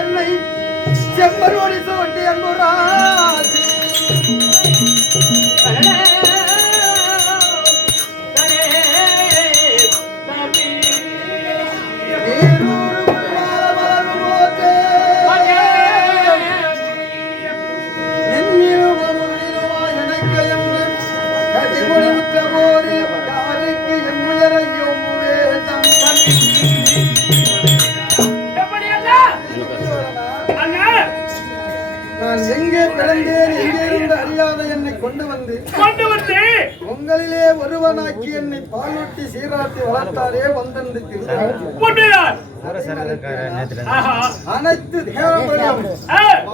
என்னை செம்மரோடி சோட்டி அன்புராஜ் எங்கே பிறந்தேன் எங்கே இருந்து அறியாத என்னை கொண்டு வந்து உங்களிலே ஒருவனாக்கி என்னை பாலூட்டி சீராட்டி வளர்த்தாரே வந்தந்து அனைத்து தேவர்களும்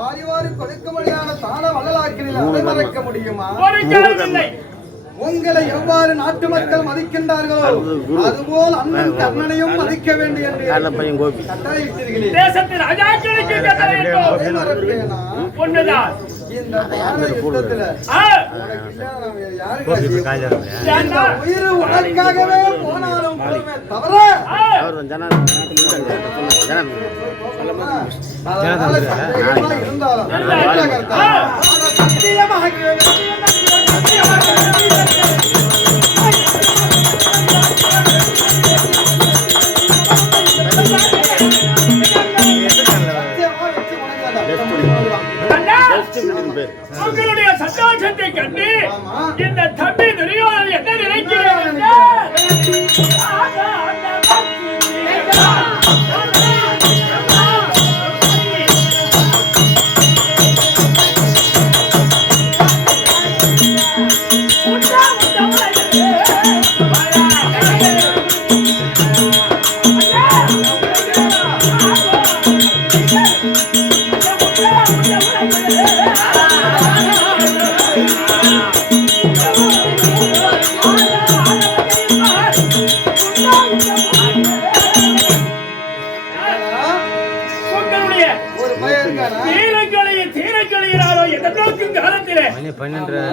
வாரி வாரி கொடுக்கும்படியான தான வள்ளலாக்கினால் அதை மறக்க முடியுமா? உங்களை எவ்வாறு நாட்டு மக்கள் மதிக்கின்றார்களோ அதுபோல் அண்ணன் கர்ணனையும் மதிக்க வேண்டும் என்று உயிர் உனக்காகவே போனாலும் தவிர இருந்தாலும் உங்களுடைய சந்தோஷத்தை கண்டு இந்த தம்பி துரியோதனன் என்ன நினைக்கிறேன்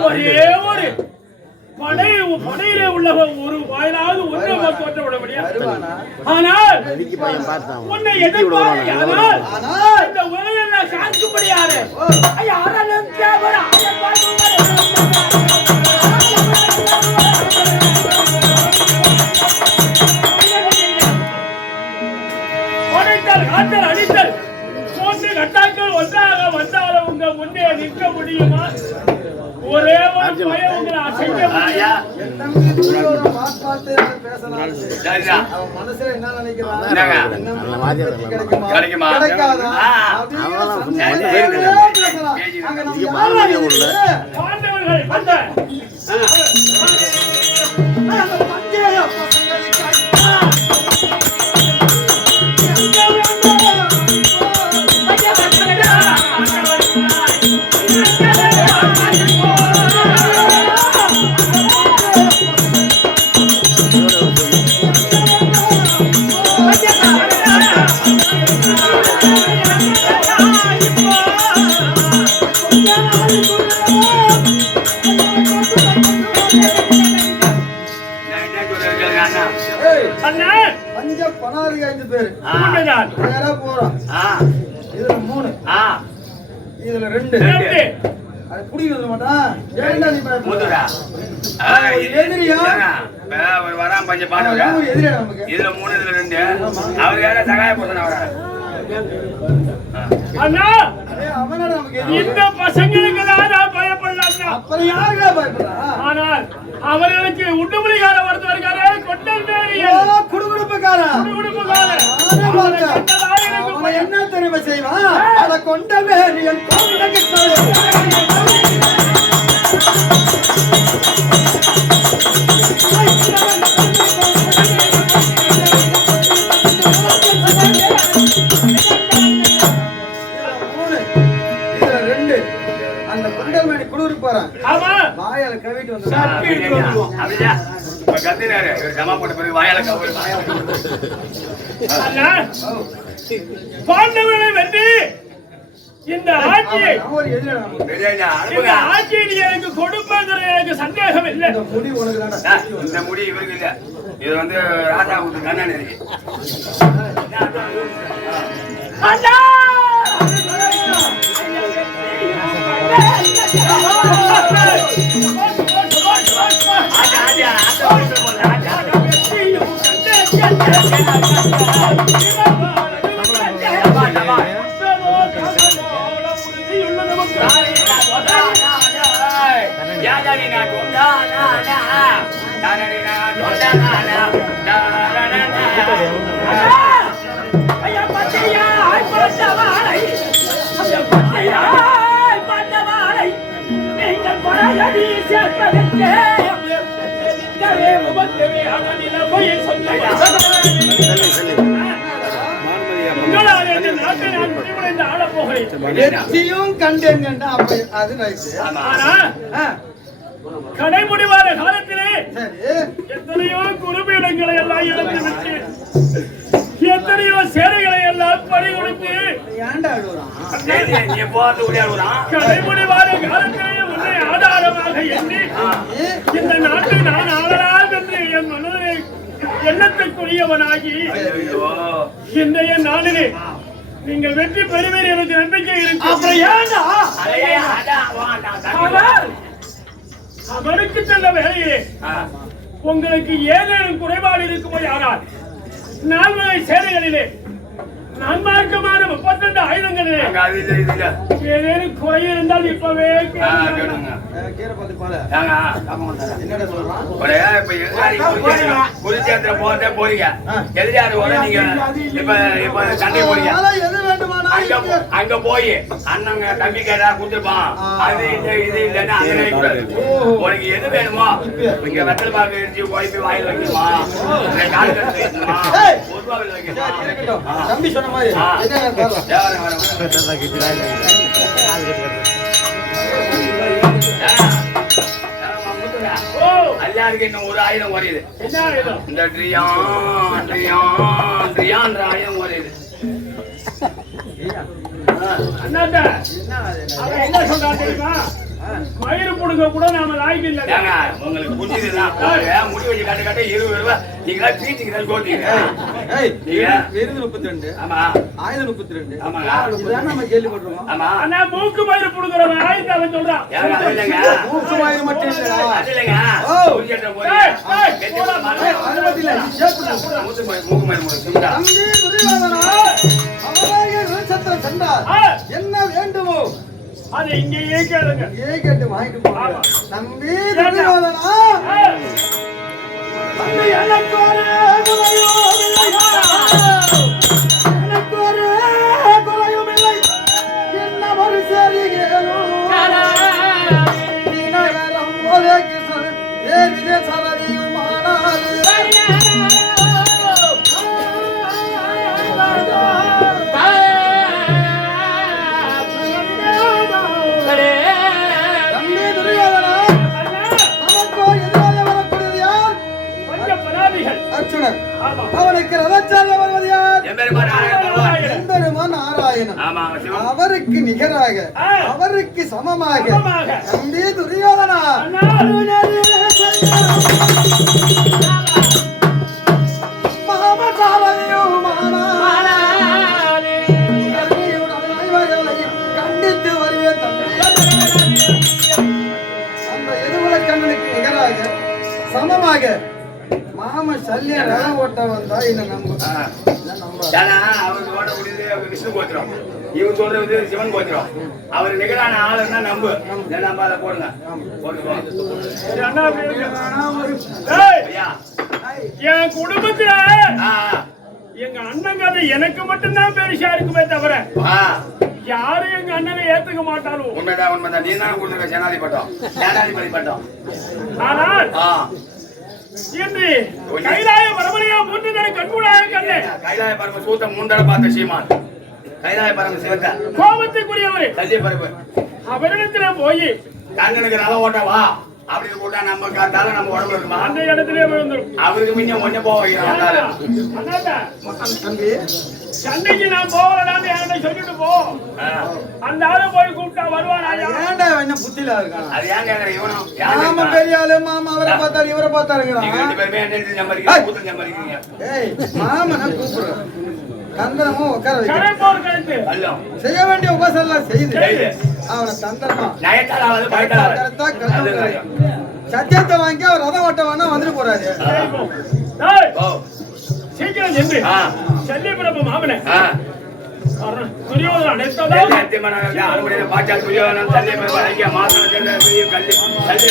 ஒரே ஒரு படையிலே உள்ள ஒரு வாயிலாவது ஒன்றை தோற்ற விட முடியாது. ஆனால் உன்னை எதிர்பார்த்தால் இந்த உலகெல்லாம் சாக்கும்படியாது படைத்தல் காத்தல் அடித்தல் மூன்று கட்டாக்கள் ஒன்றாக வந்தாலும் உங்க முன்னே நிற்க முடியுமா? ஒரே ஒரு பயம் உங்களை அசைக்க முடியும். மனசுல என்ன நினைக்கிறான் போறோம். இதுல 3 இதுல 2 அது புடிக்க மாட்டான். எதிரியா ஒரு வராம பஞ்சம் பாடுறா எதிரியா நமக்கு. இதுல 3 இதுல 2 அவர் யார சகாய போறன அவரா அண்ணா அவனால நமக்கு இந்த பசங்களுக்கு நான் பயப்படலாம். அப்புறம் யாருக்கா பயப்படுறா? ஆனால் அவர்களுக்கு உண்டுமொழிகார ஒருத்தர் இருக்காரு கொண்டல் மேரியா குடுகுடுப்புக்கார அவனை என்ன தெரியுமா செய்வான்? அத கொண்ட மேரியன் அந்த கொண்டல்மேனி குளிர் போறான். வாயால கவிட்டு வந்து அப்படியா கத்திராரு ஜமா போட்ட பிறகு வாயால கவுரு பாண்டவனை வென்று இந்த ஆட்சியை நான் ஒரு எதிரி நான் சரியா இந்த அனுப்புங்க ஆட்சியை நீ எனக்கு கொடுப்பது எனக்கு சந்தேகம் இல்லை. இந்த முடி உனக்கு தான்டா. இந்த முடி இவருக்கு இல்ல இது வந்து ராஜா கொடுத்து கண்ணாடி அண்ணா! ஐயா பச்சையா பட்டவாளை ஐயா பச்சையா பட்டவாளை நீங்கள் பழையடி சேர்ப்பதற்கே கரே முகத்தவே அவனில போய் சொன்னாயா உங்களால் இந்த நாட்டை நான் முடிவடைந்து ஆளப் போகிறேன். வெற்றியும் கண்டேங்கண்டா அப்ப அது ரைட்டு. ஆனா கடைமுடிவார காலத்திலே சரி எத்தனையோ குருபீடங்களை எல்லாம் இழந்து விட்டு எத்தனையோ சேவைகளை எல்லாம் பறி கொடுத்து ஏன்டா அழுகுறான்? நீ போறது விளையாடுறான் கடைமுடிவார காலத்திலே உன்னை ஆதாரமாக எண்ணி இந்த நாட்டை நான் ஆளலாம் என்று என் மனதிலே எண்ணத்துக்குரியவனாகி இன்றைய நாளிலே நீங்கள் வெற்றி பெறுவீர் எனக்கு நம்பிக்கை இருக்கு. அப்புறம் ஏன்டா அவருக்கு செல்ல வேலையிலே உங்களுக்கு ஏதேனும் குறைபாடு இருக்குமோ யாரால் 4 வகை சேவைகளிலே நன்மார்க்கமான 32 ஆயுதங்களிலே ஏதேனும் குறை இருந்தால் இப்பவே கேளுங்க. கீரை பார்த்து பாரு. என்னடா சொல்றான்? குருச்சேத்திர போறதே போறீங்க எதிராரு வர நீங்க இப்ப சண்டை போறீங்க அதனால எது வேண்டுமானாலும் அங்க போய் அண்ணங்க தம்பி கேட்டா கொடுத்துருப்பான் அது இது இல்லைன்னா அது நினைக்கூடாது உனக்கு எது வேணுமோ இங்க வெத்தலை பாக்கு இடிச்சு குழப்பி வாயில் வைக்கணுமா கால் கட்டு வைக்கணுமா ஒரு ரூபாவில் வைக்கணுமா இருக்கட்டும். தம்பி சொன்ன மாதிரி எது வேண்டாம். எல்லாருக்கும் இன்னும் ஒரு ஆயுதம் குறையுது என்ன ஆயுதம்? இந்த ட்ரியான்ற ஆயுதம் குறையுது அண்ணாட்ட அவன் என்ன சொல்றான் தெரியுமா? மயிறு புடுங்க கூட நாம லாய்க்கு இல்லை. ஏங்க உங்களுக்கு புரிஞ்சுதுதான் முடி வச்சு கட்ட கட்ட 20 ரூபாய் நீங்களா பீச்சிக்கு தான் கோத்தீங்க ஏய், நீங்க? விருது 32 ஆமா ஆயுதம் 32 ஆமாங்க. இதுதான் நம்ம கேள்விப்பட்டிருக்கோம். ஆமா அண்ணா மூக்கு மயிறு புடுங்குறவன் ஆயுதம் அவன் சொல்றான். ஏங்க அது இல்லைங்க மூக்கு வாயில் மட்டும் இல்லடா. அது இல்லைங்க ஓ. குருச்சேத்திரம் போறீங்க கெட்டி போட மாட்டேன் அது மட்டும் இல்ல. ஏப்புடா. மூக்கு மயில் சுண்டா தம்பி துரியோதனா, அவராகிய நட்சத்திரம் சென்றார். என்ன வேண்டுமோ அதை இங்கேயே கேளுங்க. ஏ கேட்டு வாங்கிட்டு போங்க. தம்பி துரியோதனா, தம்பி எனக்கு ஒரு குறையும் இல்லை. எனக்கு ஒரு குறையும் இல்லை. என்ன ஒரு சரி கேளும். நீ நகரம் போலே கிருஷ்ணன் ஏ விஜய சவரியும் ஆனாலும் தம்பி துரியோதனா, அண்ணா நமக்கு எதிராக வரக்கூடியது யார்? பஞ்ச பராதிகள். அர்ஜுனன். ஆமா. அவனுக்கு ரதச்சாரி வருவது யார்? எம்பெருமான் நாராயணன் பகவான். எம்பெருமான் நாராயணன். ஆமா சிவன் அவருக்கு நிகராக அவருக்கு சமமாக சமமாக. தம்பி துரியோதனா, அண்ணா கண்டித்து வருவேன் தம்பி. அந்த எதுவலக்கண்ணனுக்கு நிகராக சமமாக மாம சல்லிய ரதம் ஓட்ட வந்தா என்ன நம்ப ஏன்னா அவருக்கு ஓட முடியுது அவர் விஷ்ணு கோத்திரம் இவன் சொல்றது சிவன் கோத்திரம் அவர் நிகழான ஆளுன்னா நம்பு நம்ப அதை போடுங்க போட்டுக்கோ அண்ணா அப்படி இருக்கு. ஏய், ஐயா என் குடும்பத்துல ஆ எங்க அண்ணன் கதை எனக்கு மட்டும்தான் பெருசா இருக்குமே தவிர ஆ யாரும் எங்க அண்ணனை ஏத்துக்க மாட்டாலும். உண்மைதான் நீ தான் கொடுத்துருக்க சேனாதிபதி பட்டம் ஆனால் ஆ இன்று கைலாய பரமனையா மூன்று தடவை கண்கூடாக கண்ணே கைலாய பரம சூத்த மூன்றட பார்த்த சீமான் கைலாய பரம சிவத்த கோபத்துக்குரியவரு சத்திய பரப்பு அவரிடத்துல போய் கண்ணனுக்கு ரத ஓட்ட வா அப்படி போட்டா நம்ம காத்தால நம்ம உடம்பு இருக்குமா அந்த இடத்திலே விழுந்துரும். அவருக்கு முன்ன ஒண்ணு போக வைக்கிறாங்க அண்ணாத்த, தம்பி சண்டைக்கு நான் போகலான்னு என்கிட்ட சொல்லிட்டு போ. அந்த ஆளு போய் கூப்பிட்டா வருவானா? ஏன்டா என்ன புத்தில இருக்கான் அது ஏன் கேக்குற இவனும் மாமா பெரிய ஆளு மாமா அவரை பார்த்தாரு இவரை நீங்க பார்த்தாருங்கிறான் ரெண்டு பேருமே என்ன சம்பாதிக்கிறீங்க கூத்தம் சம்பாதிக்கிறீங்க ஏய் மாமா நான் கூப்பிடுறேன் தந்திரமா உட்கார வைக்க கரைப்போர் கழுத்து. அல்ல செய்ய வேண்டிய உபசெல்லாம் செய்து செய்து. அவனை தந்திரமா நயத்தாலாவது பயத்தாலாவது கரெக்டா கரெக்டா சத்தியத்தை வாங்கி அவர் ரதம் ஓட்ட வேணா வந்துட்டு போறாரு சரிப்போம். டேய், ஓ சீக்கிரம் சென்று ஆ செல்லி பிரபு மாமனே ஆ துரியோதன அனைத்ததாவது சத்தியமான அறுபடியில பாச்சா துரியோதனன் தள்ளி போய் வளைக்க மாதம் பெரிய கல்லி தள்ளி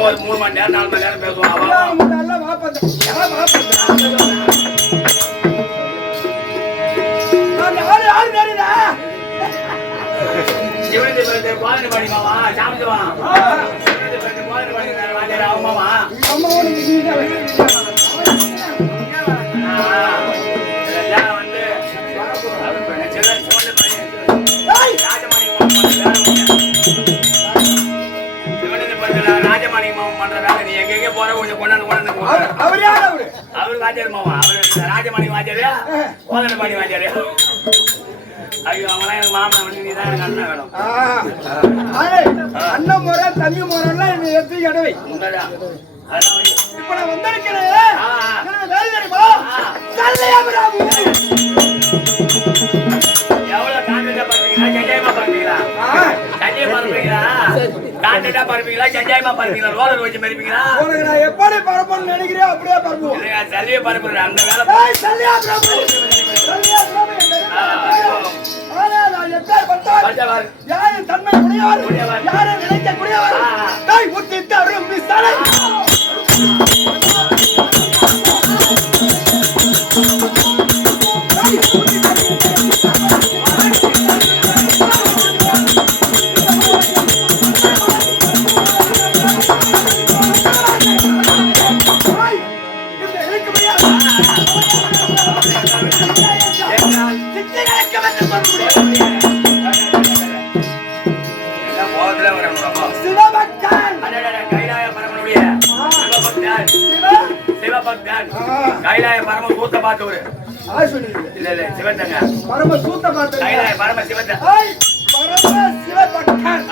ஒரு 3 மணி நேரம் 4 மணி நேரம் பேசுவான் நல்லா வாப்பந்த யாரு தெரியுதா இவனுக்கு பாதனை பண்ணிமாவா சாமிச்சுவா பாதனை பண்ணி அவமாவா ராஜமாணியம் பண்ற வேலை நீ எங்க போற கொஞ்சம் கொண்டாந்து அவர் யார் அவரு அவரு வாத்தியார் மாமா அவரு ராஜமாணி வாத்தியாரியா கோதனை பாணி வாத்தியாரியா ஐயோ அவனா எனக்கு மாமன் வந்து நீதான் எனக்கு அண்ணன் வேணும் அண்ணன் முறை தம்பி முறைலாம் என்ன எடுத்து இடவை உண்மைதான் இப்ப நான் வந்திருக்கிறேன் எவ்வளவு கான்டெக்டா பண்றீங்களா சஞ்சயமா பண்றீங்களா சஞ்சயமா பண்றீங்களா கான்டெக்டா பண்றீங்களா சஞ்சயமா பண்றீங்களா ரோலர் வச்சு மறிப்பீங்களா உனக்கு நான் எப்படி பரப்பணும்னு நினைக்கிறேன் அப்படியே பரப்புவோம் இல்லையா சல்லியை பரப்புறேன் அந்த வேலை சல்லியா பிரபு சல்லியா பிரபு யாரு தன்மை உடையவர் யாரு நினைக்கக்கூடியவர் தாய் ஊத்தி தரும் மிஸ்டரை கைலாய பரம கூத்த பார்த்தவரு இல்ல இல்ல சிவத்தங்க பரம சூத்த பார்த்து கைலாய பரம சிவத்தன் பரம சிவபக்தன்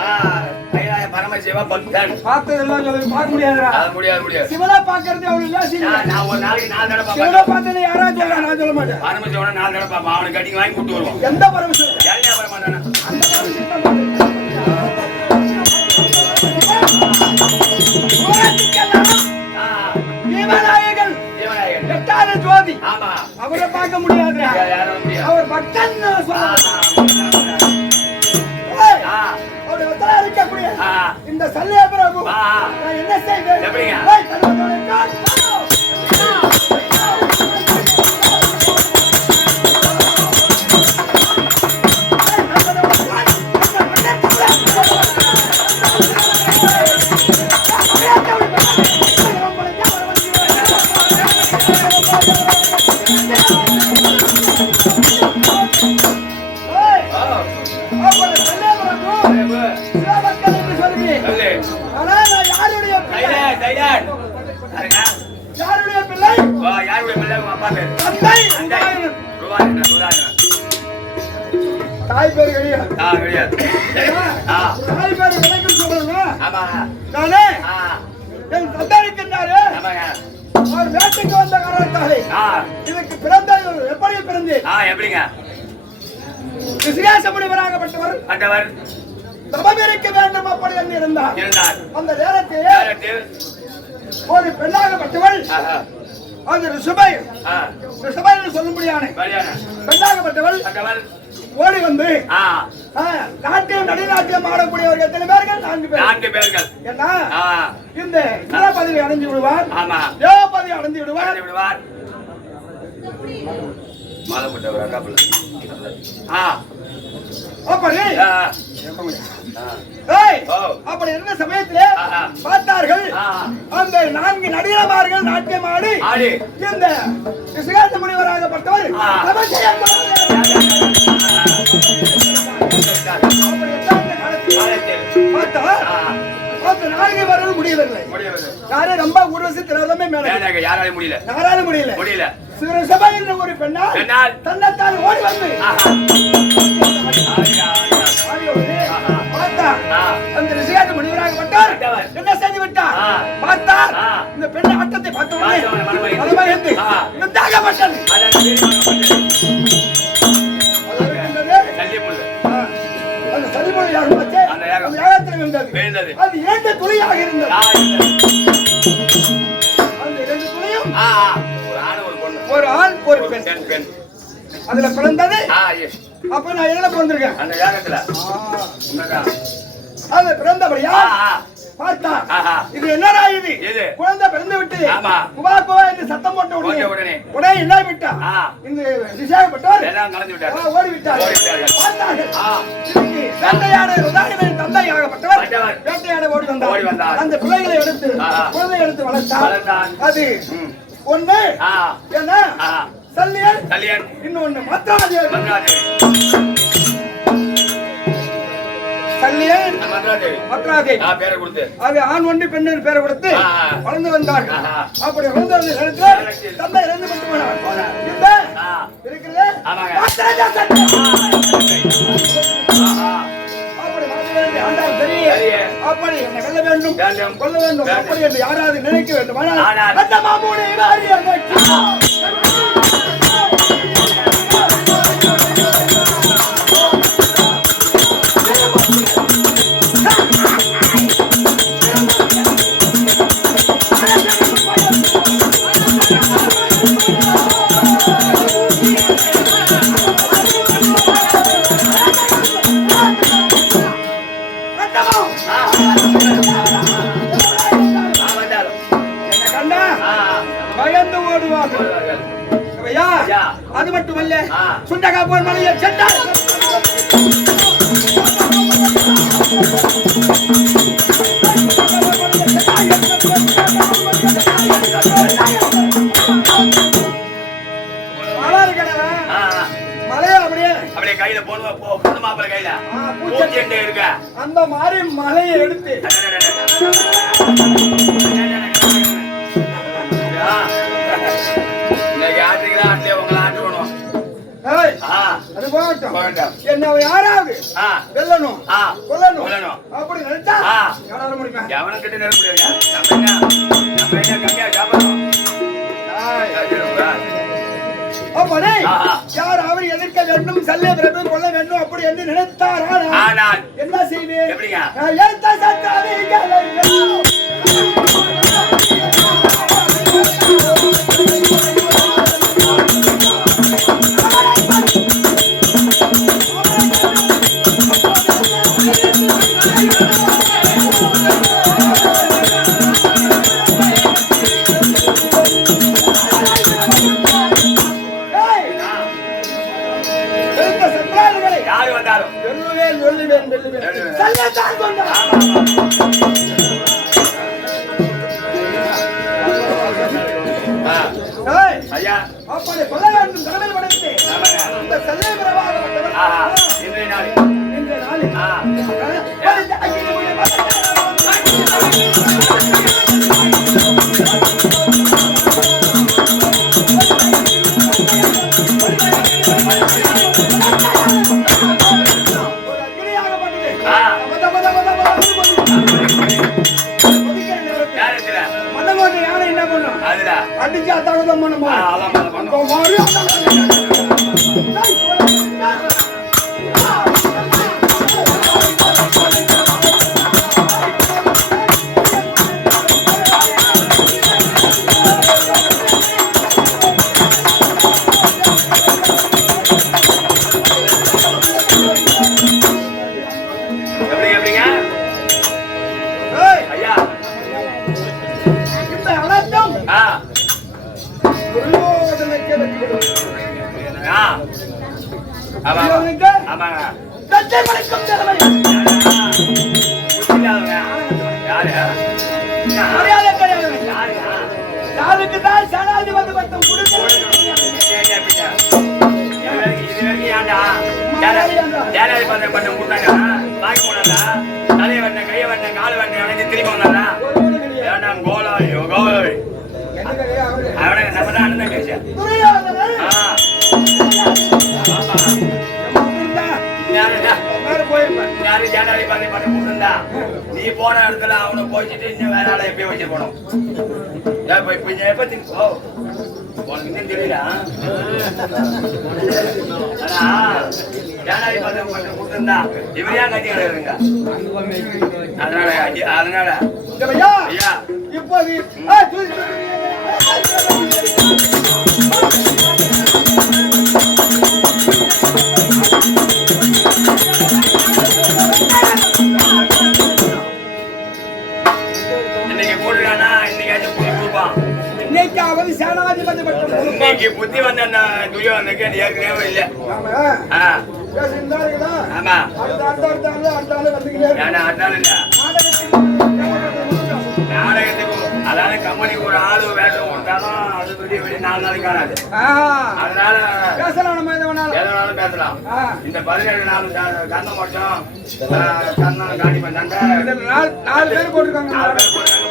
கைலாய பரம சிவபக்தன் பார்த்ததெல்லாம் சொல்ல பார்க்க முடியாதுடா அது முடியாது சிவனை பார்க்கறது அவ்வளவு லாசி நான் ஒரு நாளைக்கு 4 தடவை சிவனை பாப்பேன் பார்த்தது யாரா சொல்ல நான் சொல்ல மாட்டேன் பரம சிவனை 4 தடவை பாப்பேன் அவனுக்கு கட்டிங் வாங்கி கூட்டு வருவோம் எந்த பரமசிவன் ஏழையா வர மாட்டானா அந்த பரமசிவன் ஜீவநாயகன் தேவநாயகன் எட்டாவது ஜோதி ஆமா அவரை பார்க்க முடியாது யாரும் முடியாது அவர் பக்தன் அவருடைய உத்தரவு இருக்கக்கூடிய இந்த சல்லிய பிரபு நான் என்ன செய்வேன் எப்படிங்க? சிவபக்தன் என்று சொல்கிறேன். சொல்லு. ஆனால் நான் யாருடைய பிள்ளை? சைலண்ட். யாருங்க? யாருடைய பிள்ளை? யாருடைய பிள்ளை? உங்க அப்பா பேர்? தந்தை. ருதாயணன். தாய் பேர் கிடையாது. கிடையாது. தாய் பேர் கிடைக்கும் சொல்றேன். ஆமா. நானே என் தந்தை இருக்கின்றாரு. ஆமாங்க. அவர் வேட்டைக்கு வந்த காரணத்தாலே இதுக்கு பிறந்த எப்படி பிறந்தேன்? எப்படிங்க? விசுவாசமுடையவராகப்பட்டவர் ஆண்டவர் தபம் இருக்க வேண்டும் அப்படி என்று இருந்தார். அந்த நேரத்தில் ஒரு பெண்ணாகப்பட்டவள் அந்த ரிஷபை சொல்லும்படியான பெண்ணாகப்பட்டவள் ஓடி வந்து நாட்டியம் நடுநாட்டியம் ஆடக்கூடியவர்கள் எத்தனை பேர்கள்? 4 பேர்கள். ஏன்னா இந்த பதவி அடைஞ்சு விடுவார், பதவி அடைஞ்சு விடுவார். அப்படி இருந்த சமயத்திலே பார்த்தார்கள் அந்த 4 நடிகமார்கள் நாட்டியம் ஆடி இந்த விசுவாச முனிவராகப்பட்டவர் முடியவில்லை. யாரும் ரொம்ப ஊர்வசி திரவமே யாராலும் முடியல. சிவசபை என்ற ஒரு பெண்ணால் தன்னைத்தான் ஓடி வந்து அந்த ரிஷிகாட்டு முனிவராகப்பட்டார். என்ன செய்து விட்டார்? பார்த்தார் இந்த பெண்ணை ஆட்டத்தை பார்த்த உடனே அந்த சலிமொழி யாகத்தில் விழுந்தது. அது 2 துளியாக இருந்தது. அந்த 2 துளியும் ஒரு ஆண் ஒரு பெண் அதுல பிறந்தது. அப்ப நான் என்ன பிறந்திருக்கேன் அந்த யாகத்துல. அது பிறந்தபடியா பார்த்தா இது என்னடா இது? குழந்தை பிறந்து விட்டு குவா குவா என்று சத்தம் போட்ட உடனே என்ன விட்டா இந்த விசாகப்பட்டார் ஓடி விட்டார். வேட்டையாட ருதாயணன் தந்தையாகப்பட்டவர் வேட்டையாட ஓடி வந்தார். அந்த பிள்ளைகளை எடுத்து குழந்தை எடுத்து வளர்த்தார். அது ஒண்ணு என்ன சல்லியன், இன்னொன்னு மத்ராதேவி. அது ஆண் ஒன்று பெண் பேரை கொடுத்து வளர்ந்து வந்தார். அப்படி வளர்ந்து தந்தை இறந்து கொண்டு போனார். அப்படி என்ன வெல்ல வேண்டும் கொல்ல வேண்டும் அப்படி என்று யாராவது நினைக்க வேண்டும். பயந்து ஓடுவார்கள். அது மட்டுமல்ல சுண்டகாப்பூர் மலையில் சென்றார். கையில கையில அந்த மாதிரி மலையை எடுத்து அது போகட்டும். என்ன யாராவது வெல்லணும் கொல்லணும் அப்படி நினைச்சா யாராலும் முடியுமா? எவனும் கிட்ட நெருங்க முடியாது. நம்ம என்ன கம்மியா சாப்பிடணும். அப்படி யார் அவர் எதிர்க்க வேண்டும் சல்லே பிரபு கொள்ள வேண்டும் அப்படி என்று நினைத்தார். என்ன செய்வேன்? எப்படிங்க? யாரு வந்தாலும் வெல்லுவேன் வெல்லுவேன் சல்லே தான் கொண்டார். அடிச்சு அத்தாவதான் பண்ணுமா நீ போன இடத்துல அவனை போயிட்டு இன்னும் வேற ஆளை எப்பயும் வச்சு போனோம் உனக்கு இன்னும் தெரியல ஜனவரி 10 கொடுத்திருந்தா இவரையா கட்டி கிடையாதுங்க அதனால ஐயா இப்போது இன்னைக்காவது சேனாதிபதி பட்டம் இன்னைக்கு புத்தி வந்த துரியோதனுக்கு ஏற்கனவே இல்ல ஆமா நாடகத்துக்கு அதாவது கம்பெனிக்கு ஒரு ஆளு வேலை கொடுத்தாலும் அது வெளியே 4 நாளைக்கு காணாது அதனால பேசலாம் நம்ம எதனாலும் பேசலாம் இந்த 17 நாள் கண்ணம் மட்டும் கண்ணம் காணி பண்ணாங்க 4 பேர் போட்டிருக்காங்க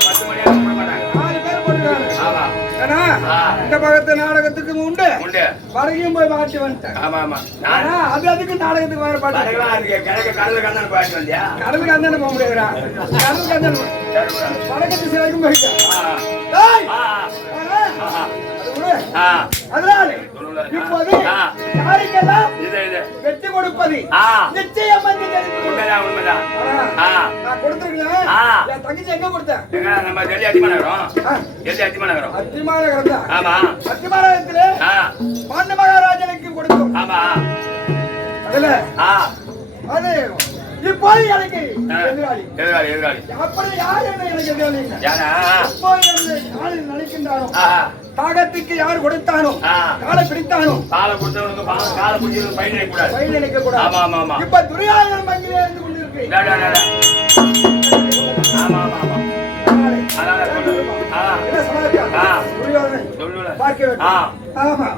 10 மணி நேரம் போட மாட்டாங்க 4 பேர் போட்டிருக்காங்க ஆமா இந்த பக்கத்து நாடகத்துக்கு உண்டு வரையும் போய் மாட்டி வந்துட்டேன் ஆமா ஆமா அது அதுக்கு நாடகத்துக்கு வர பாட்டு கடல் கண்ணன் பாட்டு வந்தியா கடல் கண்ணன் போக முடியாதுடா கடல் கண்ணன் வடக்கத்து சிலைக்கும் போயிட்டேன் அதனால இப்போது யாருக்கெல்லாம் வெற்றி கொடுப்பது நிச்சயம் நான் கொடுத்துருக்கேன் என் தங்கச்சி எங்க கொடுத்தேன் நம்ம டெல்லி அத்திமாநகரம் ஆமா அத்திமாநகரத்திலே பாண்டு மகாராஜனுக்கு கொடுத்தோம் ஆமா அதுல அது இப்போது எனக்கு எதிராளி அப்படி யார் என்ன எனக்கு எதிராளி நினைக்கின்றானோ தாகத்துக்கு யார் கொடுத்தானோ காலை பிடித்தானோ காலை கொடுத்தவனுக்கு காலை பிடிச்சது பயிர் நினைக்க கூடாது ஆமா ஆமா ஆமா இப்ப துரியோதனன் மங்கிலே இருந்து கொண்டிருக்கு ஆமா ஆமா ஆமா அதனால என்ன சமாச்சாரம் துரியோதனன் பார்க்க வேண்டும் ஆமா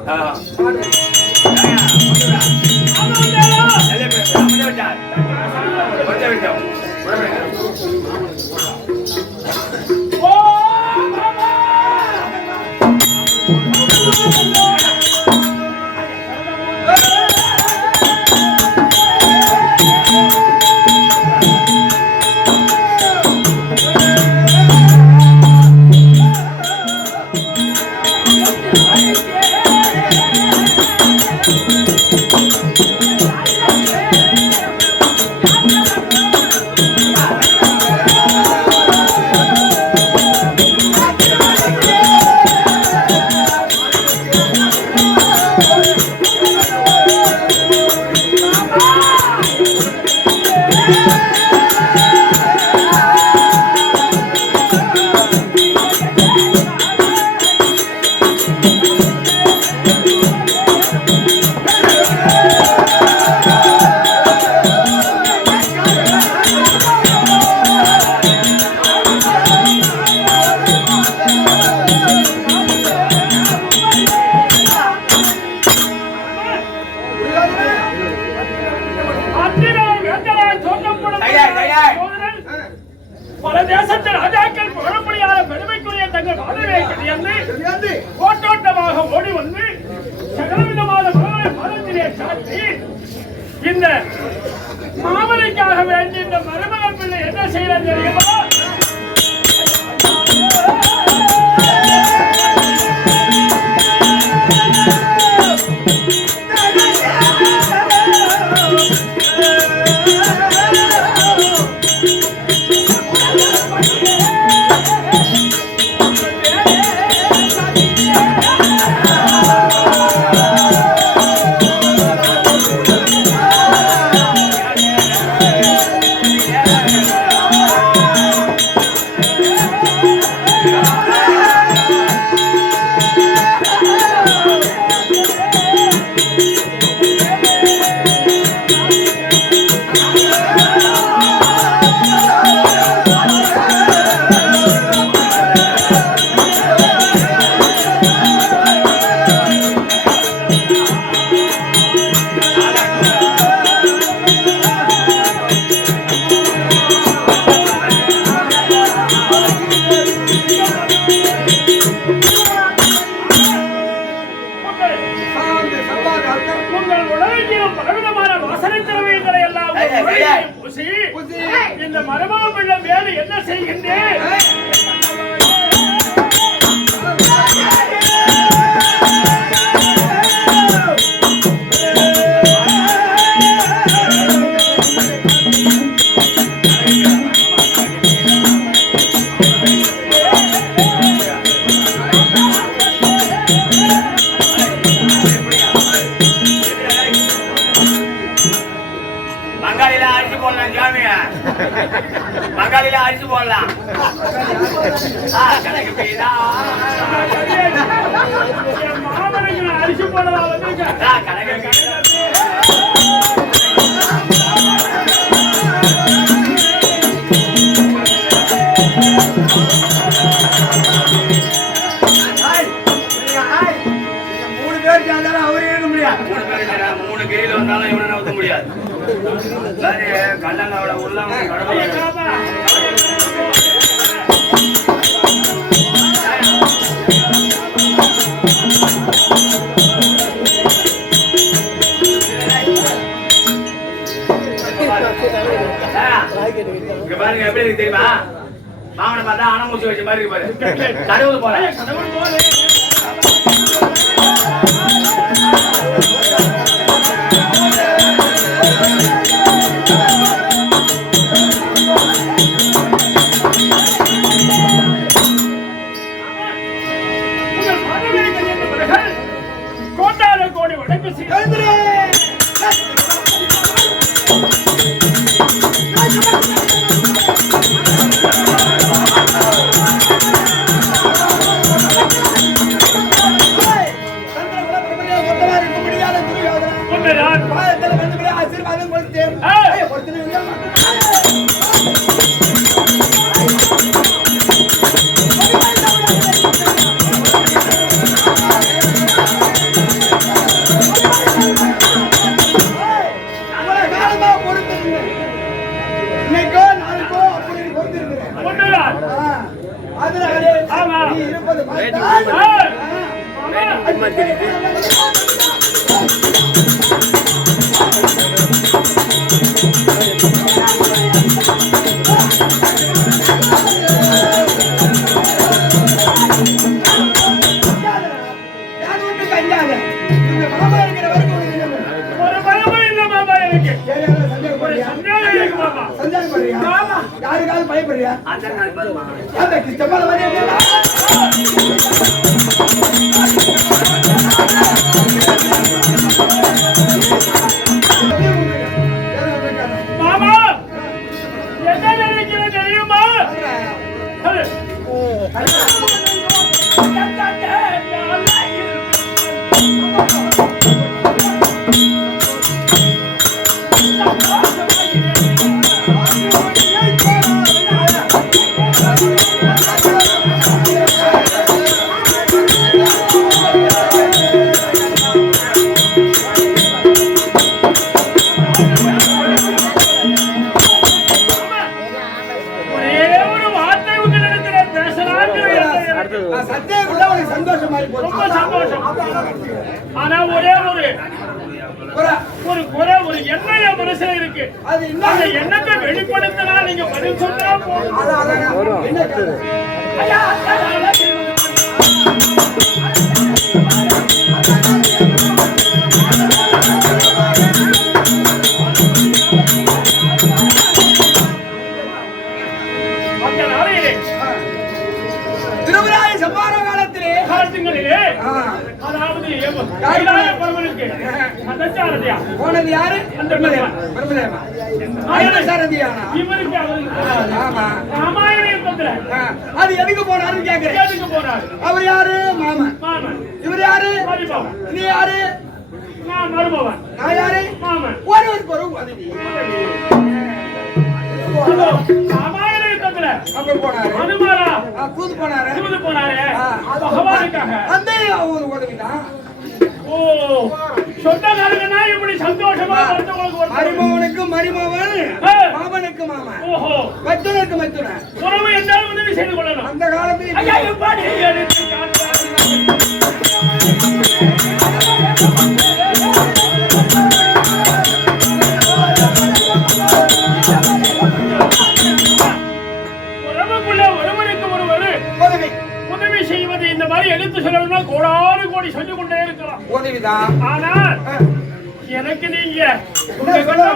பல தேசத்து ராஜாக்கள் புகழ முடியாத பெருமைக்குரிய தங்கள் வாழ்வை கிடையாது ஓட்டோட்டமாக ஓடி வந்து சகலவிதமான மதத்திலே சாத்தி இந்த மாமனுக்காக வேண்டி இந்த மருமக பிள்ளை என்ன செய்யறது தெரியுமா? இந்த மருமக பிள்ளை வேறு என்ன செய்கின்றேன்? பங்காளில அரிசி போடலாம். மாமனுக்கு அரிசி போடலாம். மூணு கையில வந்தாலும் இவனை நவுத்த முடியாது. கல்லங்காவோட உள்ளம் பாருங்க எப்படி இருக்கு தெரியுமா? மாமனை பார்த்தா அணமுச்சு வச்ச மாதிரி இருக்கு பாரு. கடவுள் போல யாருக்காவது பயப்படுறியா? மாமா என்ன நினைக்கிறேன் தெரியுமா? ஒரே ஒரு சத்தியம் கூட உனக்கு சந்தோஷமாயி போச்சு. ரொம்ப சந்தோஷம். ஆனா ஒரே ஒரு எண்ணெய மனசுல இருக்கு. அது அந்த எண்ணத்தை வெளிப்படுத்தினா நீங்க பதில் சொன்னா போதும். ஐயா, திருவிழாவை சம்பார காலத்திலே அதாவது கைலாய பரமனுக்கு சதாச்சாரதியா போனது யாரு? பிரம்மதேவா. இவருக்கு ராமாயண யுத்தத்துல அது எதுக்கு போனாருன்னு கேக்குறேன். எதுக்கு போனாரு? அவர் யாரு? மாமன். இவர் யாரு? நீ யாரு? நான் மருமவன். நான் யாரு? மாமன். ஒருவருக்கு ஒரு உதவி. ராமாயண யுத்தத்துல அப்ப போனாரு. அனுமாரா தூது போனாரு. பகவானுக்காக அந்த ஒரு உதவிதான். ஓ, சொந்தக்காரங்கன்னா இப்படி சந்தோஷமா மருமவனுக்கு மருமவன், மாமனுக்கு மாமன், ஓஹோ, மச்சுனுக்கு மச்சுனன் உறவு என்றால் உதவி செய்து கொள்ளணும். அந்த காலத்தில் ஐயா எப்படி எடுத்து காட்டுறாரு? உறவுக்குள்ள ஒருவருக்கு ஒருவர் உதவி செய்வது இந்த மாதிரி எடுத்து சொல்லணும்னா கோடாறு கோடி சொல்லி கொண்டே இருக்கலாம். உதவிதான். ஆனால் எனக்கு நீங்க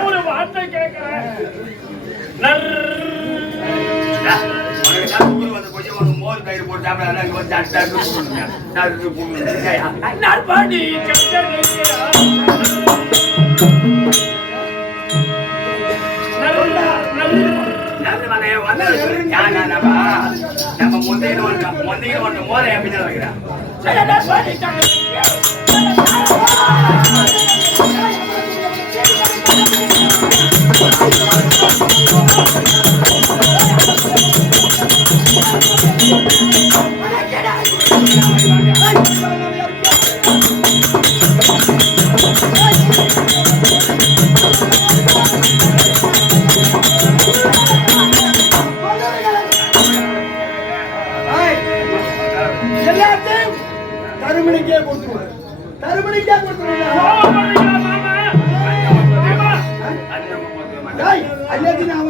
ஒரு வார்த்தை கேட்கிறேன். நம்ம முந்தைய மோத எப்படி வைக்கிறேன். எல்லாத்தையும் தருமணிக்கே கொடுத்துருவாரு. தருமணிக்கே கொடுத்துருவாரு. ஐயாச்சி நான்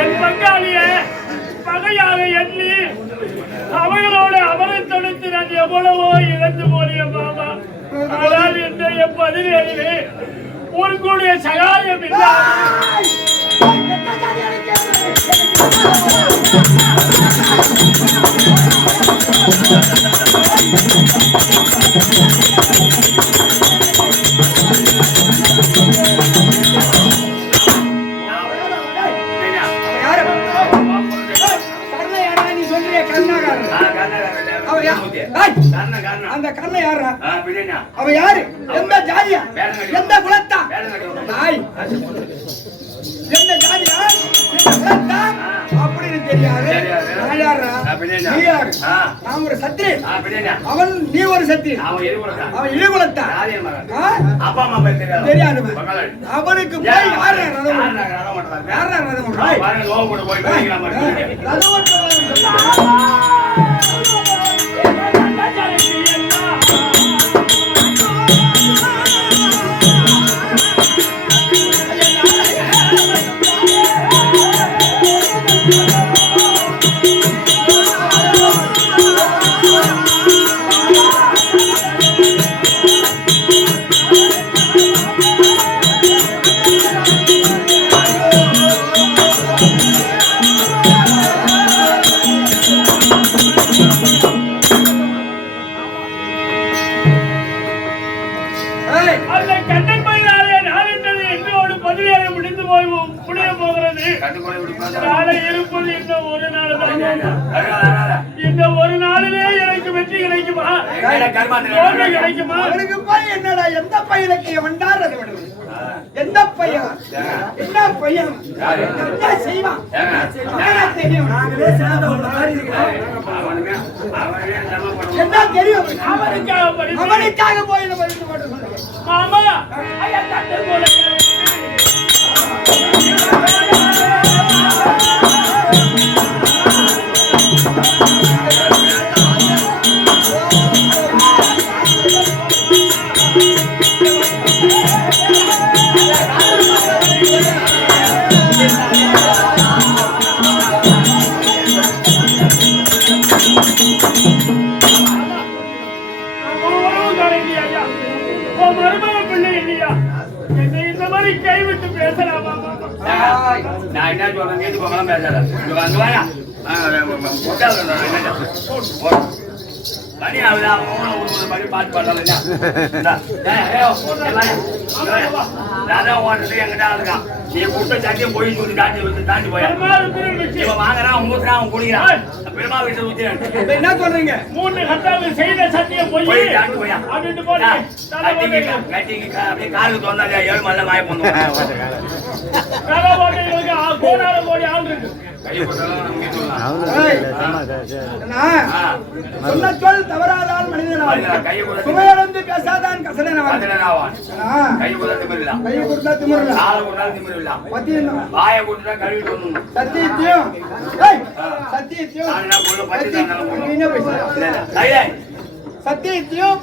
என் பங்காளிய பகையாக எண்ணி அவர்களோடு அவரை தடுத்து நான் எவ்வளவோ இழந்து போனேன் மாமா. ஆனால் இன்றைய பதினேழிலே ஒரு கூடிய சகாயம் இல்லாமல் அந்த கண்ணை யாரா? அவ யாரு? எந்த ஜாதியா? எந்த குலத்தா? நாய் எந்த ஜாதியா? எந்த குலத்தா? அப்படின்னு தெரியாது. நான் யாரா? நீ யாரு? நான் ஒரு சத்திரி. அவன் நீ ஒரு சத்திரி. அவன் இழிகுலத்தா. தெரியாது. அவனுக்கு போய் யாரு ரதம்? யாரா ரதம்? ரதம் இந்த ஒரு நாளிலே எனக்கு வெற்றி கிடைக்குமா தோல்வி கிடைக்குமா? அவனுக்கு போய் என்னடா எந்த பையனுக்கு வந்தார் அது விடுவது எந்த பையன் என்ன பையன் என்ன செய்வான் தெரியும் என்ன தெரியும் அவனுக்காக போய் மாமா ஐயா தட்டு போல கைவிட்டு பேசலாமா? நான் என்ன சொல்றேன் கேட்டு போகலாம் பேசாத அங்க வாயா மணி ஆகுது மணி பாட்டு பாடலாம் நான் ஓட்டுறது எங்கிட்ட இருக்கான் நீ கூட்ட சாட்டியும் போய் சொல்லி தாண்டி போய் இவன் வாங்குறான் ஊத்துறான் அவன் குடிக்கிறான் பெருமா வீட்டு ஊத்துறான் என்ன சொல்றீங்க? 3 கட்டாம செய்த சத்தியம் போய் தாண்டி போயா அப்படின்ட்டு போறீங்க. கட்டிங்க அப்படியே காருக்கு வந்தாங்க 7 மணி வாய போனோம் கோடால கோடி ஆள் இருக்கு. சொன்ன சொல் தவறாதால் மனிதனாவான் சுமையிழந்து பேசாதான் கசடனாவான் கை கொடுத்தா திமிரலாம் வாயை கொடுத்தா கழுவிட்டு சத்தியத்தையும் சத்தியத்தையும்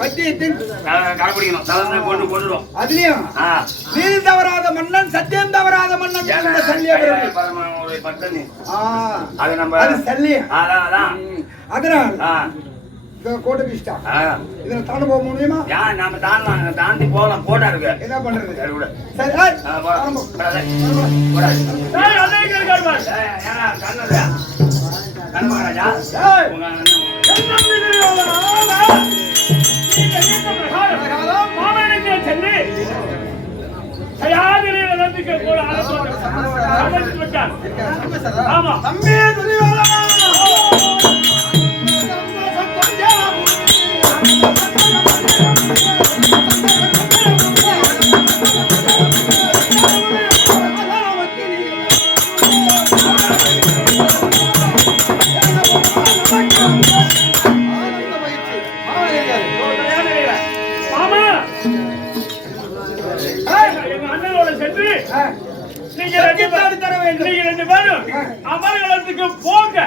பத்தியத்தையும் கடைபிடிக்கணும் கொண்டுடும் அதுலயும் நீதி தவறாத மன்னன் சத்தியம் தவறாத மன்னன் அதனால் கோட்டை இஷ்டம் இதுல தாண்ட போக முடியுமா? நாம தாண்டி போகலாம் போட்டா இருக்கு என்ன பண்றது? ஆமா அமர்களத்துக்கு போங்க.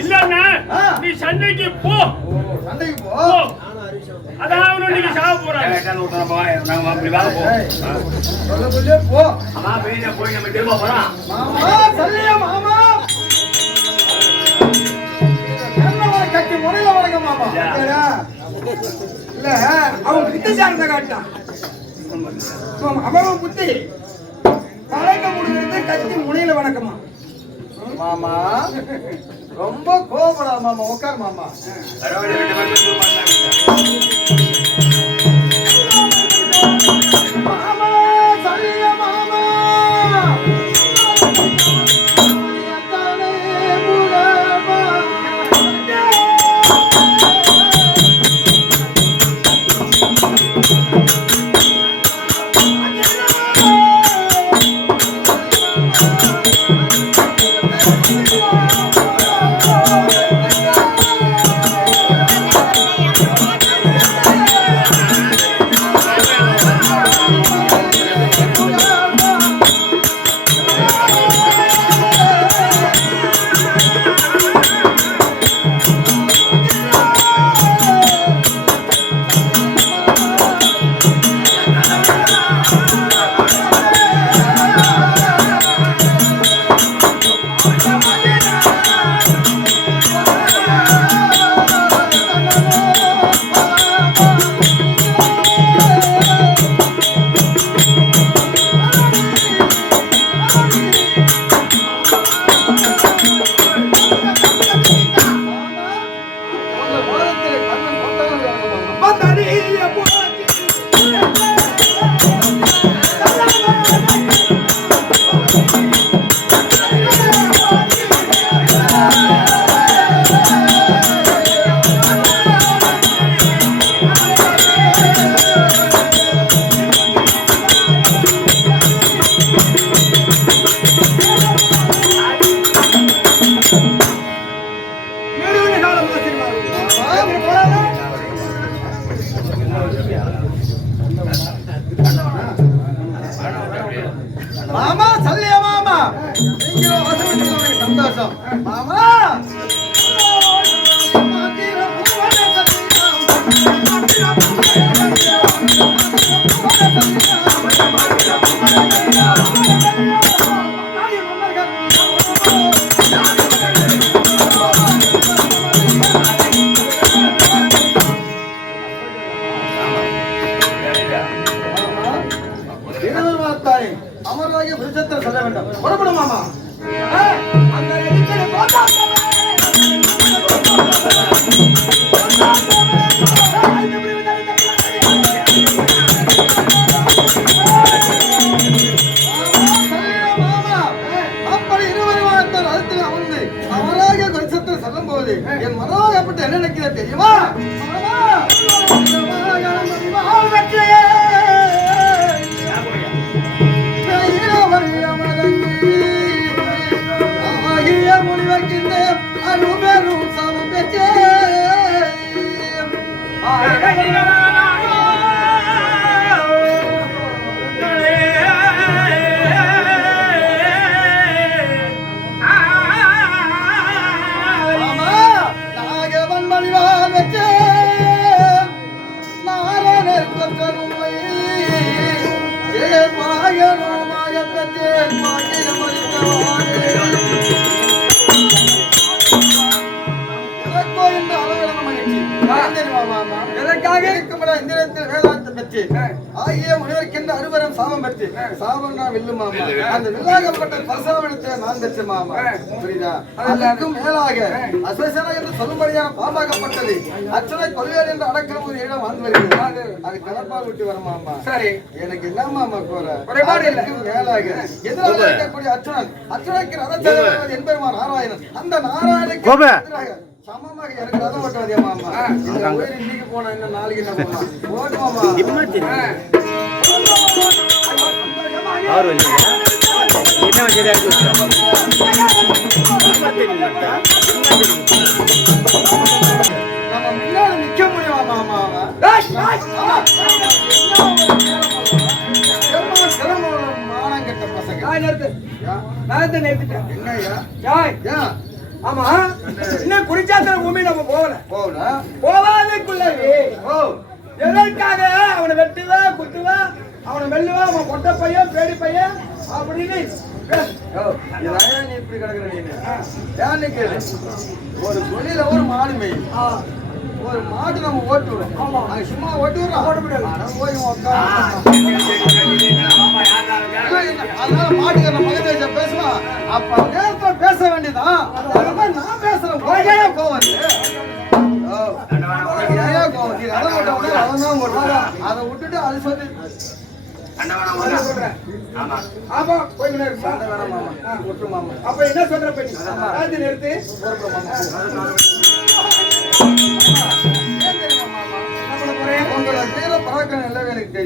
இல்லன்னா நீ சண்டைக்கு போ. அதான் நீங்க சாக போறாங்க. போய் நம்ம திரும்ப போறோம். கட்டி முறையில வழங்க மாமா இல்ல அவன் புத்திசாலித காட்டான் அவன் புத்தி பழக்க முடிகிறது கத்தி முனையில வணக்கமா மாமா ரொம்ப கோபப்படா மாமா உட்கார் மாமா மாமா சல்லிய மாமா மாமா சல்லிய மாமா நீங்களும் வசதிக்கு சந்தோஷம் மாமா அமர்வாகிய விருட்சத்தில் செல்ல வேண்டும். புறப்படும் மாமா. அந்த நெருக்கடி அப்படி இருவரும் அழுத்தில் அமர்ந்து அமராகிய விருட்சத்தில் செல்லும் போது என் மனோகப்பட்டு என்ன நினைக்கிறது தெரியுமா? ஆகிய முனிவருக்கென்று அறுவரம் சாபம் பெற்று சாபம் நான் வெல்லும் மாமா. அந்த வில்லாகப்பட்ட பரசாவனத்தை நான் பெற்ற மாமா. புரியுதா? அதற்கும் மேலாக அசேசனா என்று சொல்லும்படியான பாம்பாகப்பட்டது அச்சனை கொள்வேன் என்று அடக்கம் ஒரு இடம் வாழ்ந்து வருகிறது. அது கலப்பால் விட்டு வர மாமா. சரி, எனக்கு என்ன மாமா குறைபாடு மேலாக எதிராக இருக்கக்கூடிய அச்சனைக்கு ரதச்சேவன் என்பெருமான் நாராயணன். அந்த நாராயணனுக்கு சமமாக எனக்கு ரதம் ஓட்ட வதியா மாமா. இந்த உயிர் இன்னைக்கு போனா இன்னும் நாளைக்கு என்ன போனா ஓட்டு மாமா. நம்ம முன்னாடி நிக்க முடியுமா மாமா? மானங்கட்ட பசங்க என்னையா? ஆமா, இன்னும் குறிச்சாத்திர பூமி நம்ம போவாதுக்குள்ளே எதற்காக அவனை வெட்டுவா குத்துவா அவனை வெல்லுவா அவன் கொட்ட பையன் பேடி பையன் அப்படின்னு நீ இப்படி கிடக்குற. ஒரு தொழில ஒரு மாடு மேய், ஒரு மாடு நம்ம ஓட்டு விடும். சும்மா ஓட்டு விடுறோம் போய் அதனால மாட்டுக்கார மகன் பேசுவான். அப்ப நேரத்துல பேச வேண்டியதான். நான் பேசுறேன் கோவம் அதை விட்டுட்டு அது சொல்லி அப்ப என்ன சொல்ற நிறுத்து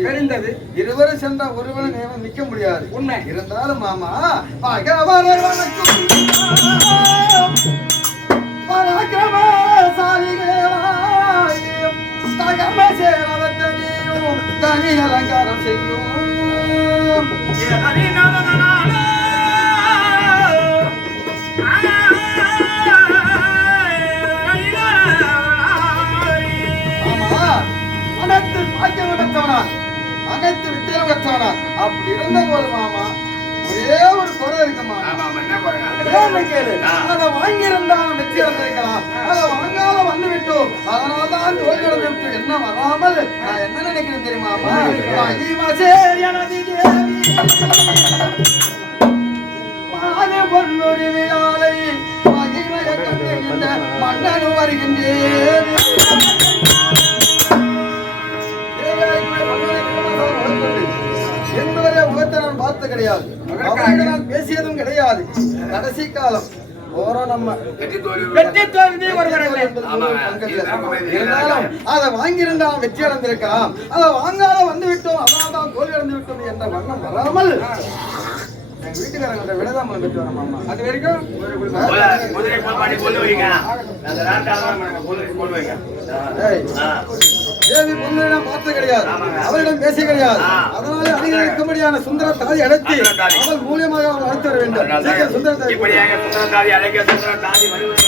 தெரிந்தது. இருவரும் சென்ற ஒருவரும் நிக்க முடியாது. உண்மை இருந்தாலும் மாமா தனி அலங்காரம் செய்யும் அனைத்து வித்தியம் கற்றவனா. அப்படி இருந்த போது மாமா ஒரே ஒரு குறை இருக்குமா? அதை வாங்கியிருந்தா வெற்றி அடைந்திருக்கலாம். அதை வாங்காத வந்து விட்டோம். அதனால்தான் தோல்வி அடைந்து என்ன வராமல் நான் என்ன நினைக்கிறேன் தெரியுமா? பொருளுரிமையாலை மகிமையை கண்டுகின்ற மன்னனு வருகின்றேன். என்பவரை முகத்தை நான் பார்த்த கிடையாது, நான் பேசியதும் கிடையாது. கடைசி காலம் அதை வாங்கியிருந்தா வெற்றி அடைந்திருக்கலாம். அதை வாங்காத வந்து விட்டோம், அதனால்தான் தோல்வி அடைந்து விட்டோம் என்ற வண்ணம் வராமல் எங்க வீட்டுக்காரங்கிட்ட விடதாம பெற்று வரோம் மாமா. அது வரைக்கும் தேவி பொருளிடம் பார்த்து கிடையாது, அவரிடம் பேச கிடையாது. அதனால அடிகள் இருக்கும்படியான சுந்தர தாதி அழைத்து அவள் மூலியமாக அவள் அழைத்து வர வேண்டும். சுந்தர தாதி இப்படியாக சுந்தர தாதி அழைக்க சுந்தர தாதி வருவது